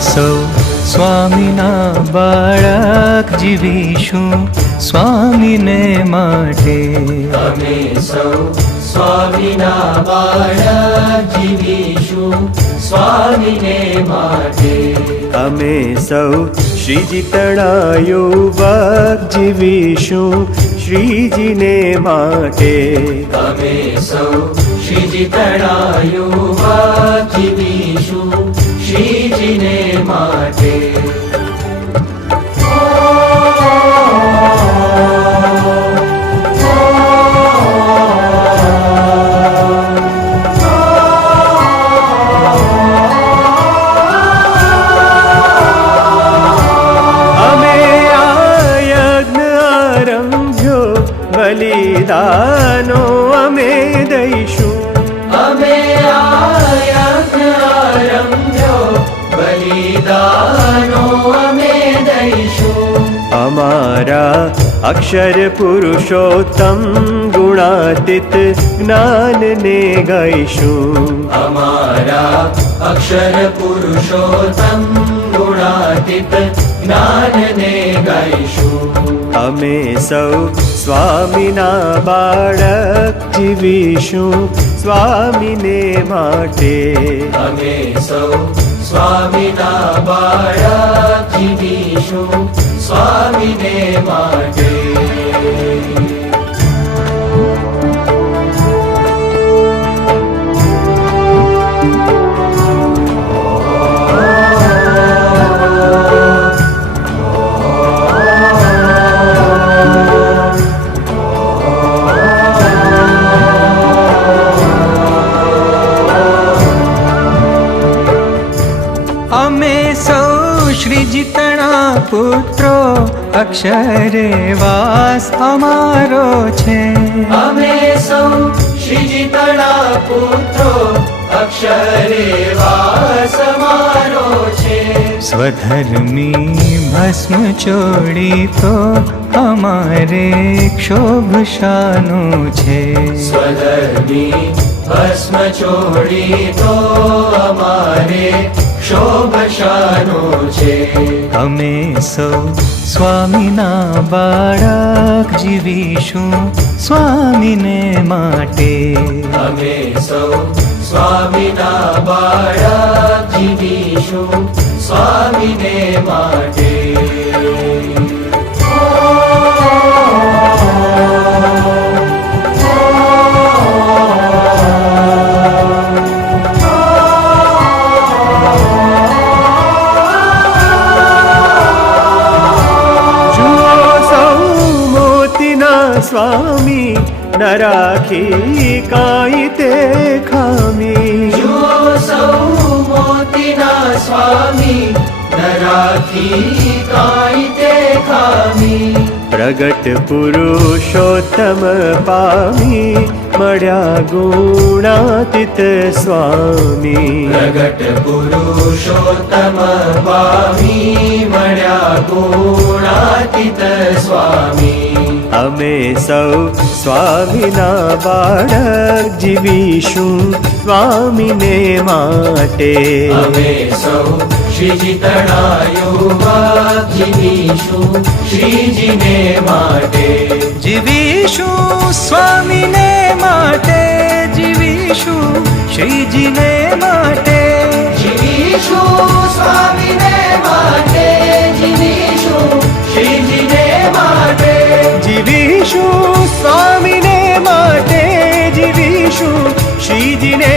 સૌ સ્વામીના બાળક જીવીશું સ્વામીને માટે. અમે સૌ સ્વામીના બાળક જીવીશું સ્વામીને માટે. અમે સૌ શ્રીજી તણાયુવક જીવીશું શ્રીજીને માટે. અમે સૌ શ્રીજી તણાયુવક જીવીશું શ્રીજીને માટે. બલિદાનો અમે દઈશું. અમે આરંભ્યો બલિદાનો અમે દઈશું. અમારા અક્ષર પુરુષોત્તમ ગુણાતીત જ્ઞાનને ગાઈશું. અમારા અક્ષર પુરુષોત્તમ ગુણાતીત જ્ઞાનને ગાઈશું. અમે સૌ સ્વામીના બાળક જીવીશું સ્વામીને માટે. અમે સૌ સ્વામીના બાળક જીવીશું સ્વામીને માટે. અમે સૌ શ્રીજીતણા પુત્રો અક્ષરે વાસ અમારો છે. અમે સૌ શ્રીજીતણા પુત્રો અક્ષરે વાસ અમારો છે. સ્વધર્મી ભસ્મ ચોડી તો અમારે ક્ષોભશાનો છે. સ્વધર્મી ભસ્મ છોડી તો અમારે શોભશાનો છે. અમે સૌ સ્વામીના બાળક જીવીશું સ્વામીને માટે. અમે સૌ સ્વામીના બાળક જીવીશું સ્વામીને માટે. સ્વામી ન રાખી કાંઈ તે ખામી. જુઓ સૌ મોતીના સ્વામી ન રાખી કાંઈ તે ખામી. પ્રગટ પુરુષોત્તમ પામી મળ્યા ગુણાતીત સ્વામી. પ્રગટ પુરુષોત્તમ પામી મળ્યા ગુણાતીત સ્વામી. અમે સૌ સ્વામીના બાળક જીવીશું સ્વામીને માટે. અમે સૌ શ્રીજી તણાયુવક જીવીશું શ્રીજીને માટે. જીવીશું સ્વામીને માટે. જીવીશું શ્રીજીને માટે. જીવીશું સ્વામીને માટે. જીવીશું શ્રીજીને માટે. જીવીશું સ્વામીને માટે. જીવીશું શ્રીજીને